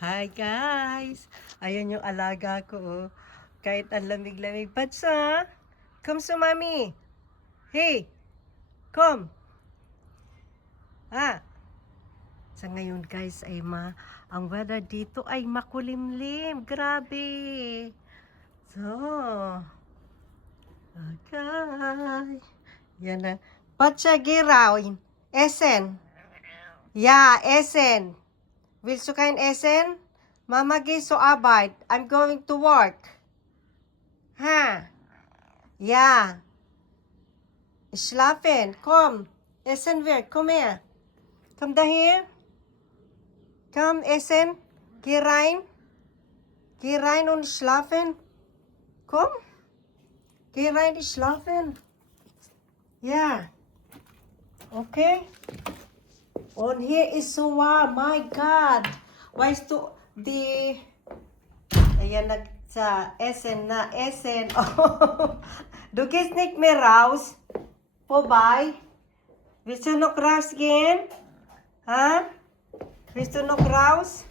Hi guys! Ayan yung alaga ko. Oh. Kahit ang lamig-lamig. Patsa! Come to mommy! Hey! Come! Ah! Sa ngayon guys ay ang weather dito ay makulimlim. Grabe! So, okay. Yan na. Patsa girawin. Esen. Yeah, Esen. Willst du kein Essen? Mama geht zur Arbeit. I'm going to work. Ha? Ja. Schlafen. Komm. Essen wir. Komm her. Komm daher. Komm, essen. Geh rein. Geh rein und schlafen. Komm. Geh rein und schlafen. Ja. Okay. Und hier ist so warm. My God. Weißt du, ayan na sa Essen na Essen. Oh, du gehst nicht mehr raus. Vorbei. Willst du noch rausgehen? Ha? Willst du noch raus?